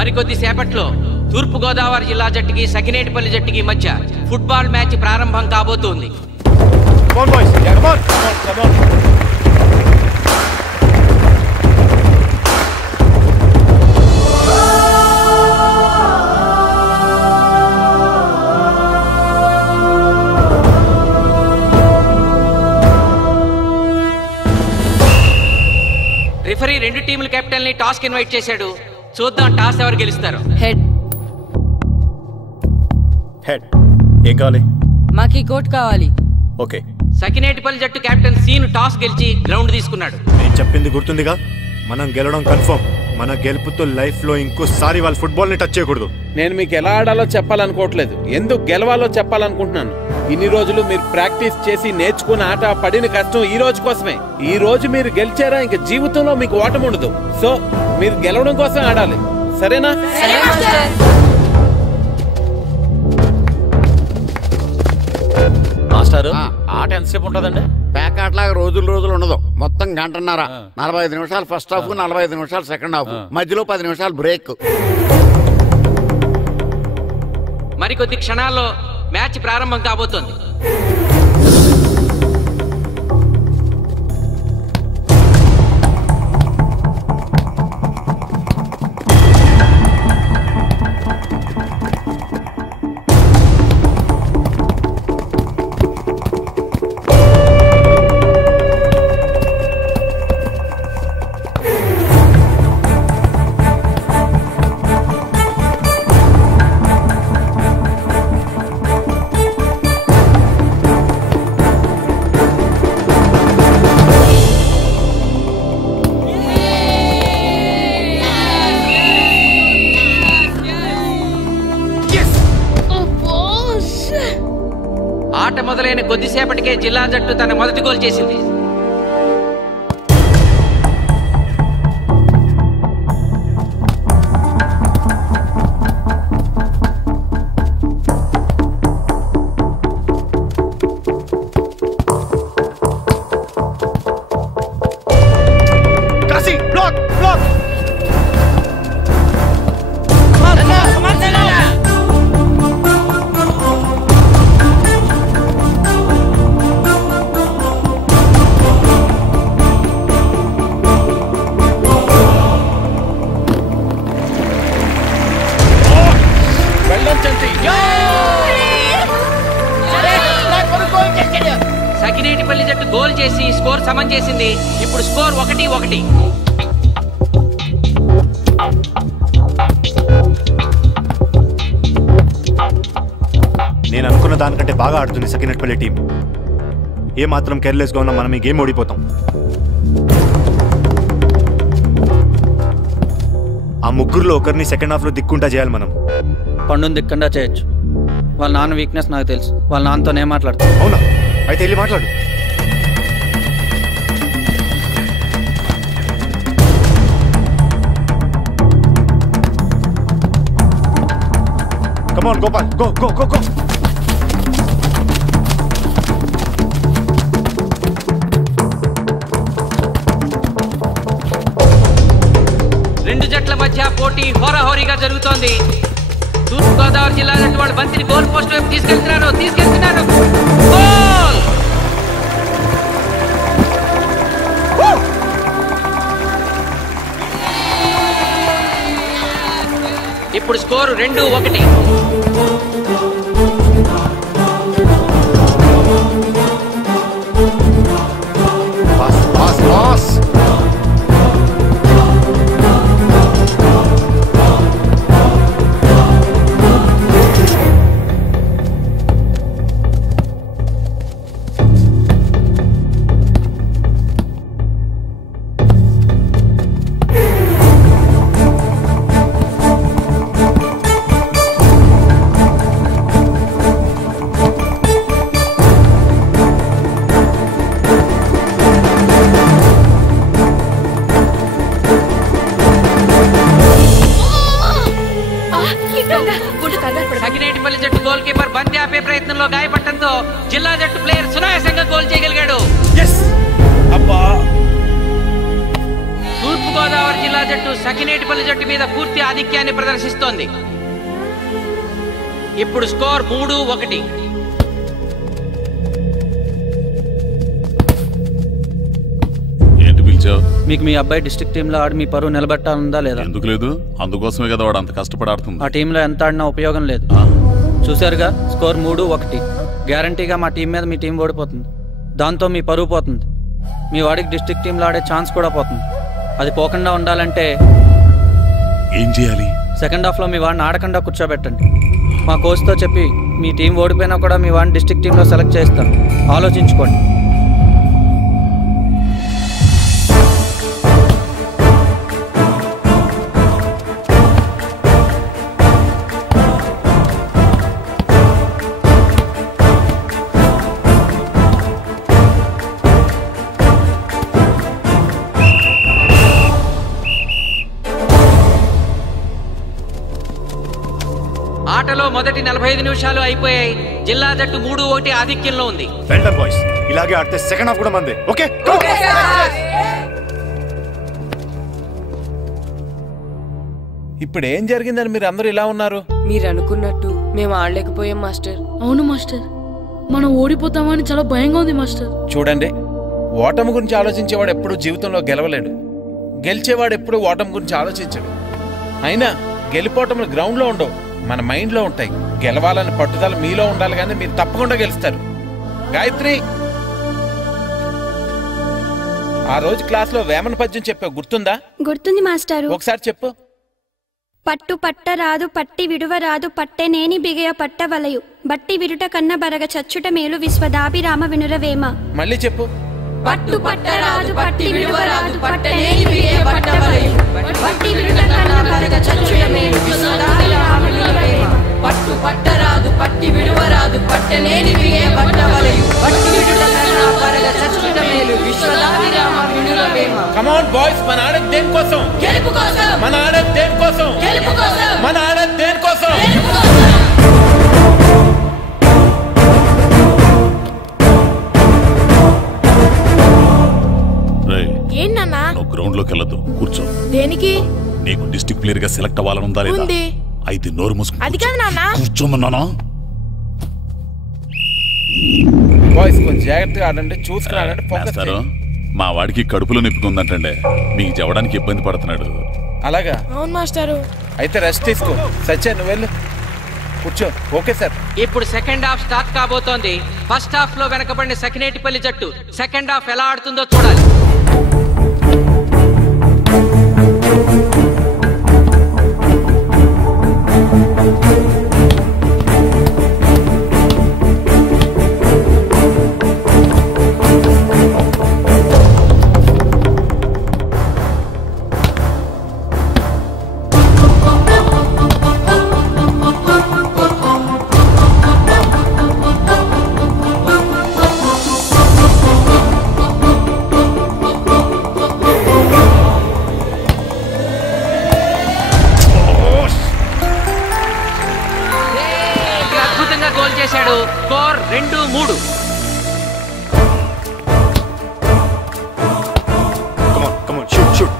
మరికొద్ది సేపట్లో తూర్పు గోదావరి జిల్లా జట్టుకి సకినేటిపల్లి జట్టుకి మధ్య ఫుట్బాల్ మ్యాచ్ ప్రారంభం కాబోతోంది. రిఫరీ రెండు టీముల కెప్టెన్ ని టాస్ కి ఇన్వైట్ చేశాడు. చూద్దాం టాస్ ఎవరు గెలుస్తారు. హెడ్. హెడ్. ఏం కావాలి? మాకి కోట్ కావాలి. ఓకే. సకినేటిపల్లి జట్టు కెప్టెన్ సీన్ టాస్ గెలిచి గ్రౌండ్ తీసుకున్నాడు. నేను చెప్పింది గుర్తుందిగా, మనం గెలవడం కన్ఫర్మ్. మన గెలుపుతో లైఫ్ లో ఇంకోసారి వాళ్ళ ఫుట్బాల్ ని టచ్ చేయకూడదు. నేను మీకు ఎలా ఆడాలో చెప్పాలనుకోవట్లేదు, ఎందుకు గెలవాలో చెప్పాలనుకుంటున్నాను. ఇన్ని రోజులు మీరు ప్రాక్టీస్ చేసి నేర్చుకున్న ఆట పడిన కష్టం ఈ రోజు కోసమే. ఈ రోజు మీరు గెలిచారా ఇంక జీవితంలో మీకు ఓటమి ఉండదు. సో మీరు గెలవడం కోసం ఆడాలి, సరేనా? మాస్టారు, ఆట ఎంతసేపు ఉంటుందండి? పేకాట్లాగా రోజులు ఉండదు, మొత్తం గంటన్నర. 45 నిమిషాలు ఫస్ట్ హాఫ్, 45 నిమిషాలు సెకండ్ హాఫ్, మధ్యలో 10 నిమిషాలు బ్రేక్. మరికొద్ది క్షణాల్లో మ్యాచ్ ప్రారంభం కాబోతోంది. ఆట మొదలైన కొద్దిసేపటికే జిల్లా జట్టు తన మొదటి గోల్ చేసింది. సకినేటిపల్లి జట్టు గోల్ చేసి స్కోర్ సమం చేసింది. ఇప్పుడు స్కోర్ 1-1. నేను అనుకున్న దానికంటే బాగా ఆడుతుంది సకినేటిపల్లి టీం. ఏ మాత్రం కేర్లెస్ గా ఉన్నా మనం ఈ గేమ్ ఓడిపోతాం. ఆ ముగ్గురులో ఒకరిని సెకండ్ హాఫ్ లో దిక్కుంటా చేయాలి మనం. పండుని దిక్కుండా చేయొచ్చు. వాళ్ళ నాన్న వీక్నెస్ నాకు తెలుసు. వాళ్ళ నాన్నతోనే మాట్లాడతాను. అవునా? అయితే వెళ్ళి మాట్లాడు. Come on, Gopal. Go. రెండు జట్ల మధ్య పోటీ హోరాహోరీగా జరుగుతోంది. తూర్పు గోదావరి జిల్లా జట్టు వాళ్ళు బంతిని గోల్ పోస్ట్ వైపు తీసుకెళ్తున్నారు. గోల్! ఇప్పుడు స్కోరు 2-1. సకినేటిపల్లి జట్టు గోల్ కీపర్ బంతి ఆపే ప్రయత్నంలో గాయపడటంతో జిల్లా జట్టు ప్లేయర్ సునాయాసంగా గోల్ చేయగలిగాడు. తూర్పు తూర్పుగోదావరి జిల్లా జట్టు సఖినేటిపల్లి జట్టు మీద పూర్తి ఆధిక్యాన్ని ప్రదర్శిస్తోంది. ఇప్పుడు స్కోర్ 3-1. ఏంటి పిలిచావు? మీకు మీ అబ్బాయి డిస్ట్రిక్ట్ టీంలో ఆడి మీ పరువు నిలబెట్టాలందా లేదా? ఎందుకు లేదు? అందుకోసమే కదా వాడు అంత కష్టపడి ఆడుతుంది. ఆ టీంలో ఎంత ఆడినా ఉపయోగం లేదు. చూశారుగా, స్కోర్ 3-1. గ్యారంటీగా మా టీం మీద మీ టీం ఓడిపోతుంది. దాంతో మీ పరువు పోతుంది. మీ వాడికి డిస్ట్రిక్ట్ టీంలో ఆడే ఛాన్స్ కూడా పోతుంది. అది పోకుండా ఉండాలంటే ఏం చేయాలి? సెకండ్ హాఫ్లో మీ వాడిని ఆడకుండా కూర్చోబెట్టండి. మా కోచ్తో చెప్పి మీ టీం ఓడిపోయినా కూడా మీ వాడిని డిస్ట్రిక్ట్ టీంలో సెలెక్ట్ చేస్తాను. ఆలోచించుకోండి. ఆటలో మొదటి 45 నిమిషాలు అయిపోయాయి. జిల్లా జట్టు 3-1 ఆధిక్యంలో ఉంది. వెల్డన్ బాయ్స్, ఇలాగే ఆడితే సెకండ్ హాఫ్ కూడా మందే. ఓకే, ఇప్పుడు ఏం జరిగిందని మీరు అందరూ ఇలా ఉన్నారు? మీరు అనుకున్నట్టు మేము ఆడలేకపోయాం మాస్టర్. అవును మాస్టర్, మనం ఓడిపోతామని చాలా భయంగా ఉంది మాస్టర్. చూడండి, ఓటమి గురించి ఆలోచించేవాడు ఎప్పుడు జీవితంలో గెలవలేడు. గెలిచేవాడు ఎప్పుడు ఓటమి గురించి ఆలోచించడు. అయినా గెలిపోవటంలో గ్రౌండ్లో ఉండవు, మన మైండ్లో ఉంటాయి. గెలవాలని పట్టుదల మీలో ఉండాలి, కానీ మీరు తప్పకుండా గెలుస్తారు. గాయత్రి, ఆ రోజు క్లాస్లో వేమన పద్యం చెప్పావు, గుర్తుందా? గుర్తుంది మాస్టారు. ఒకసారి చెప్పు. పట్టు పట్టరాదు పట్టి విడువరాదు పట్టెనేని బిగయ పట్టవలయు బట్టి విరుట కన్న బరగ చచ్చుట మేలు విశ్వదాభిరామ వినురవేమ. మళ్ళీ చెప్పు. పట్టు పట్టరాదు పట్టి విడువరాదు పట్టనేని బిగయ పట్టవలయు బట్టి విరుట కన్న బరగ చచ్చుట మేలు విశ్వదాభిరామ వినురవేమ. పట్టు పట్టరాదు పట్టి విడువరాదు పట్టనేని బిగయ పట్టవలయు బట్టి విరుట కన్న బరగ చచ్చుట మేలు విశ్వదాభిరామ వినురవేమ. కమ్ ఆన్ బాయ్స్, మన ఆడేది దేనికోసం? గెలుపు కోసం. మన ఆడేది దేనికోసం? గెలుపు కోసం. మన ఆడేది దేనికోసం? గెలుపు కోసం. ఏంటన్నా? నువ్వు గ్రౌండ్ లోకి వెళ్ళదు, కూర్చో. దేనికి? నీకు డిస్ట్రిక్ట్ ప్లేయర్ గా సెలెక్ట్ అవ్వాలనుందా లేదా? ఉంది. అయితే నోరు మూసుకుని అది కాదు నాన్న. కూర్చోమన్నానా? బాయ్స్ కొంచెం జాగ్రత్తగా ఆడండి, చూసుకుని ఆడండి, ఫోకస్ మాస్టారు, చేయండి. మా వాడికి కడుపులో నొప్పి ఉందంటండి, మీకు చెప్పడానికి ఇబ్బంది పడుతున్నాడు. అలాగా? అవును మాస్టారు. అయితే రెస్ట్ తీసుకో. సత్య, నువ్వు వెళ్ళు, కూర్చో. Okay sir. ఇప్పుడు సెకండ్ హాఫ్ స్టార్ట్ కాబోతోంది. ఫస్ట్ హాఫ్ లో వెనకబడిన సఖినేటిపల్లి జట్టు సెకండ్ హాఫ్ ఎలా ఆడుతుందో చూడాలి. గోల్ చేశాడు. Score 2-3. Come on, shoot.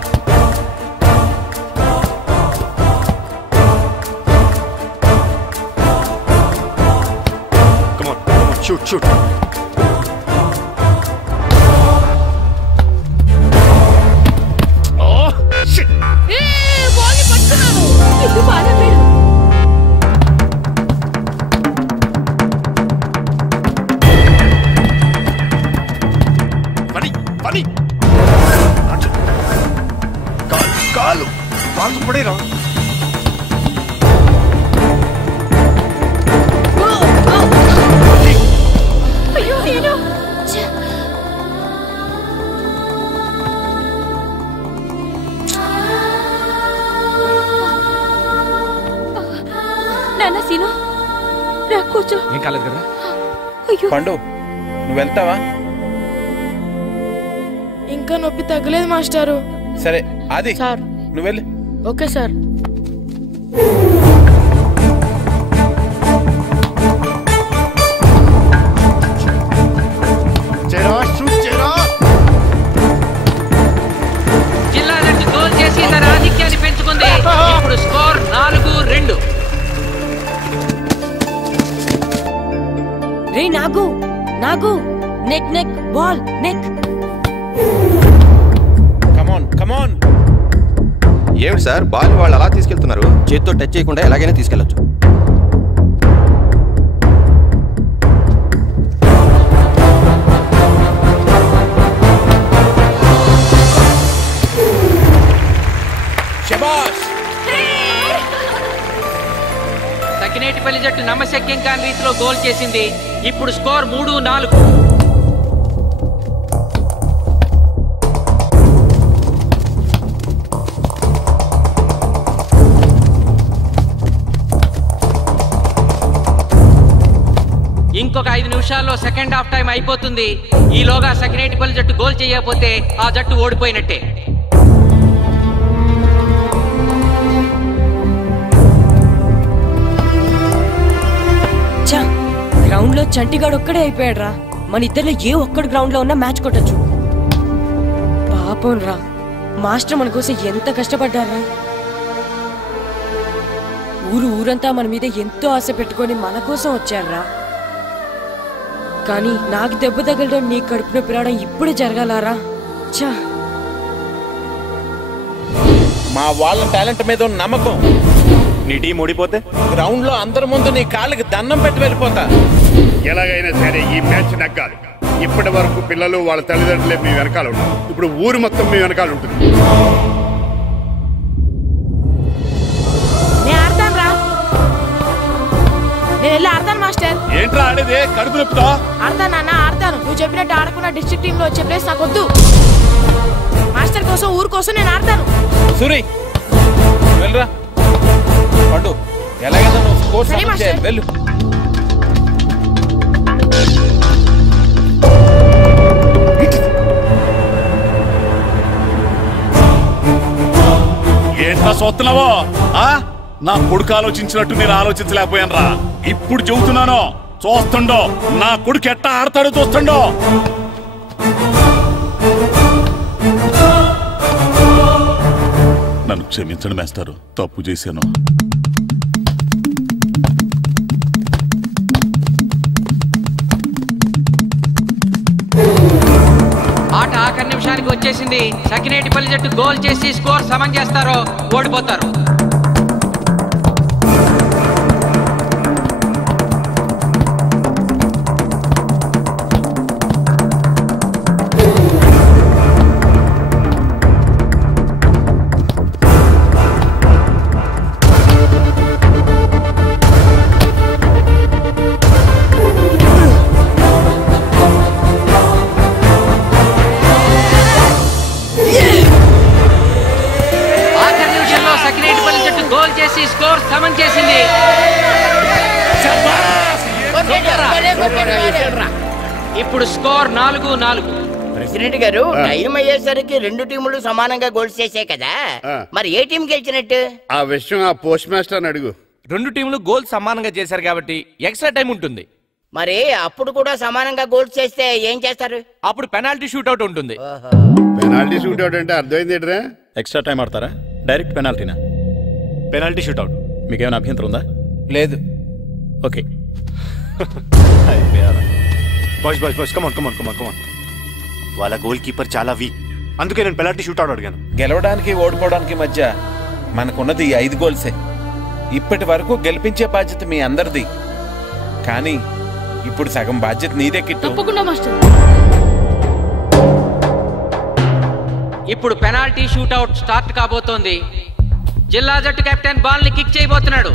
Come on, shoot. Oh, shit. Ball పట్టుకున్నాను. ఇది బాధపడు. Funny. కాలు పడేరా. అయ్యో నేను నాన్న సీను రా కూర్చో. ఏం కాలేదు కదా? అయ్యో పండు, నువ్వు వెళ్తావా? ఇంకా నొప్పి తగ్గలేదు మాస్టారు. సరే ఆది, సార్. నువ్వు వెళ్ళు. Okay sir. షూట్ చేయరా. జిల్లా జట్టు గోల్ నాగు నెక్ నెక్ బాల్ నెక్. కమాన్ కమాన్. ఏమిటి సార్ బాల్ వాళ్ళు అలా తీసుకెళ్తున్నారు? చేతితో టచ్ చేయకుండా ఎలాగైనా తీసుకెళ్లొచ్చు. సకినేటిపల్లి జట్టు నమ్మశక్యం కాని రీతిలో గోల్ చేసింది. ఇప్పుడు స్కోర్ 3-4. ఇంకొక 5 నిమిషాల్లో సెకండ్ హాఫ్ టైం అయిపోతుంది. ఈలోగా సకినేటిపల్లి జట్టు గోల్ చేయకపోతే ఆ జట్టు ఓడిపోయినట్టే. గ్రౌండ్ లో చంటిగాడు ఒక్కడే అయిపోయాడు రా. మన ఇద్దరిలో ఏ ఒక్కడు గ్రౌండ్ లో ఉన్నా మ్యాచ్ కొట్టచ్చు. పాపం రా, మాస్టర్ మన కోసం ఎంత కష్టపడ్డారా. ఊరంతా మన మీద ఎంతో ఆశ పెట్టుకొని మన కోసం వచ్చారా. కానీ నాకు దెబ్బ తగలడం, నీ కడుపు నొప్పి రావడం ఇప్పుడే జరగాలారా. చా, మా వాళ్ళ టాలెంట్ మీద ఉన్న నమ్మకం. నీ టీం ఓడిపోతే గ్రౌండ్ లో అందరి ముందు నీ కాళ్ళకి దండం పెట్టి వెళ్ళిపోతా. ఎలాగైనా సరే ఈ మ్యాచ్ నగ్గాలి. ఇప్పటి వరకు పిల్లలు వాళ్ళ తల్లిదండ్రులే మీ వెనకాల ఉంటారు. ఇప్పుడు ఊరు మొత్తం మీ వెనకాల ఉంటుంది. నేను వెళ్ళి ఆడతాను మాస్టర్. ఏంట్రా ఆడేది? కడుపు నొప్పుతో ఆడతాను నాన్న, ఆడతాను. నువ్వు చెప్పినట్టు ఆడకుండా డిస్ట్రిక్ట్ టీమ్ లో వచ్చే ప్లేస్ నాకు వద్దు. మాస్టర్ కోసం, ఊరు కోసం నేను ఆడతాను. సూరి వెళ్ళరా. పండు ఎలాగైనా నువ్వు స్కోర్ సమస్య వెళ్ళు. ఏంట్రా చూస్తున్నావో? నా కొడుకు ఆలోచించినట్టు నేను ఆలోచించలేకపోయాను రా. ఇప్పుడు చెబుతున్నాను, చూస్తుండో నా కొడుకు ఎట్టా ఆడతాడో చూస్తుండో. నన్ను క్షమించండి మేస్తారు, తప్పు చేశాను. ఆట ఆఖరి నిమిషానికి వచ్చేసింది. సకినేటిపల్లి జట్టు గోల్ చేసి స్కోర్ సమం చేస్తారో ఓడిపోతారు. స్కోర్ సమం చేసింది. ఇప్పుడు స్కోర్ 4-4. ప్రెసిడెంట్ గారు, టైం అయ్యేసరికి రెండు టీములు సమానంగా గోల్స్ చేసే కదా, మరి ఏ టీం గెలిచినట్టు? ఆ విషయం ఆ పోస్ట్ మాస్టర్ అడుగు. రెండు టీములు గోల్ సమానంగా చేశారు కాబట్టి ఎక్స్ట్రా టైం ఉంటుంది. మరి అప్పుడు కూడా సమానంగా గోల్స్ చేస్తే ఏం చేస్తారు? అప్పుడు పెనాల్టీ షూట్అవుట్ ఉంటుంది. పెనాల్టీ షూట్అవుట్ అంటే అర్థమైంది ఏంట్రా? ఎక్స్ట్రా టైం ఆడతారా? డైరెక్ట్ పెనాల్టీనా? Penalty shootout. మీకేమైనా అభ్యంతరం ఉందా? లేదు. ఓకే. Boys come on. వాళ్ళ గోల్ కీపర్ చాలా వీక్, అందుకే నేను పెనాల్టీ షూట్అవుట్ అడిగాను. గెలవడానికి ఓడిపోవడానికి మధ్య మనకున్నది 5 గోల్సే. ఇప్పటి వరకు గెలిపించే బాధ్యత మీ అందరిది, కానీ ఇప్పుడు సగం బాధ్యత నీదే కిట్టు. తప్పకుండా మాస్టర్. ఇప్పుడు పెనాల్టీ షూట్అవుట్ స్టార్ట్ కాబోతోంది. జిల్లా జట్టు కెప్టెన్ బాల్ ని కిక్ చేయబోతున్నాడు.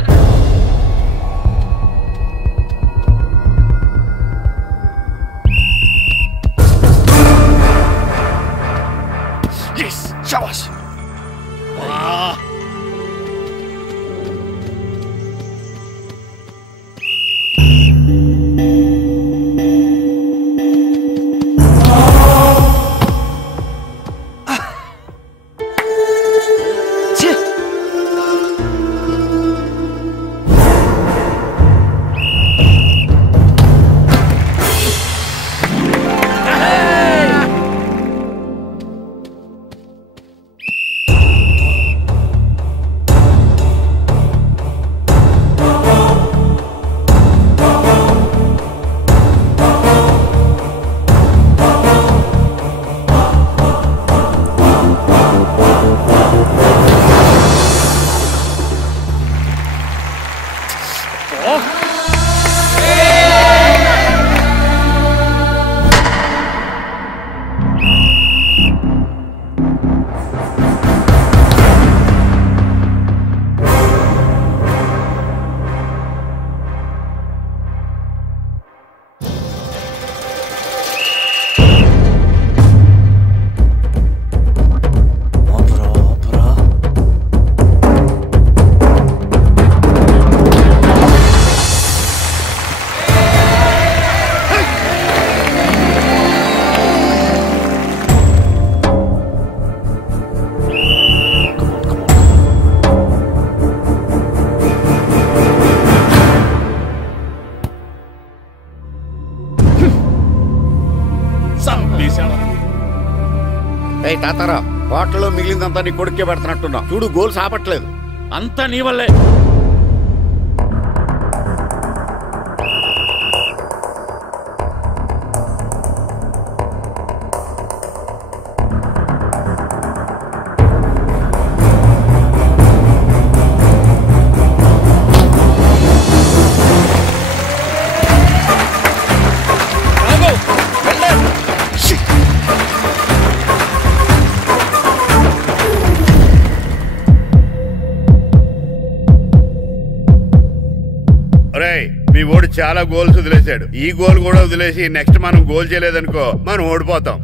తాతారా హోటల్లో మిగిలిందంతా నీ కొడుకే పెడుతున్నట్టున్నావు చూడు గోల్స్ ఆపట్లేదు అంతా నీ వల్లే మీ ఓడి చాలా గోల్స్ వదిలేశాడు ఈ గోల్ కూడా వదిలేసి నెక్స్ట్ మనం గోల్ చేయలేదనుకో మనం ఓడిపోతాం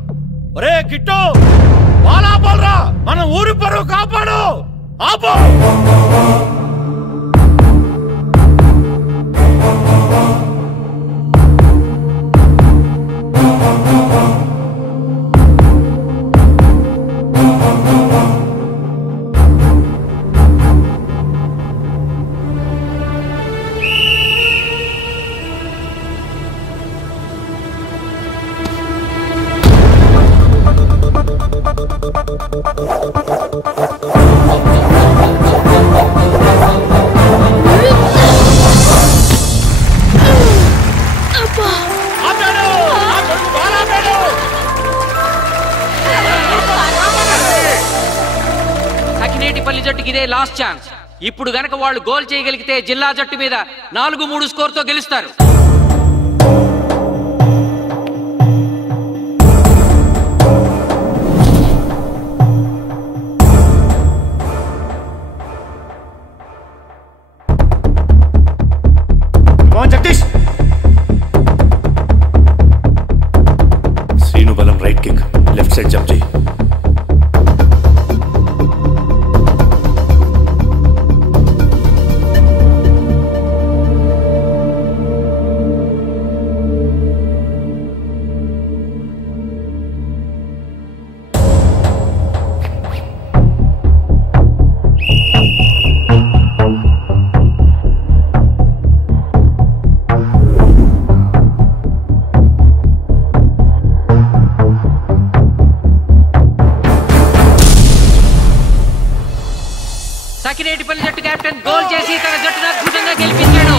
ఒరే కిట్టు బాల్ ఆపాలరా మన ఊరి పరువు కాపాడు ఆపో సకినేటిపల్లి జట్టుకి ఇదే లాస్ట్ ఛాన్స్. ఇప్పుడు గనక వాళ్ళు గోల్ చేయగలిగితే జిల్లా జట్టు మీద 4-3 స్కోర్తో గెలుస్తారు. జగదీష్ శ్రీను బలం right kick left side jump చేయి. సకినేటిపల్లి జట్టు కెప్టెన్ గోల్ చేసి తన జట్టును అద్భుతంగా గెలిపించాడు.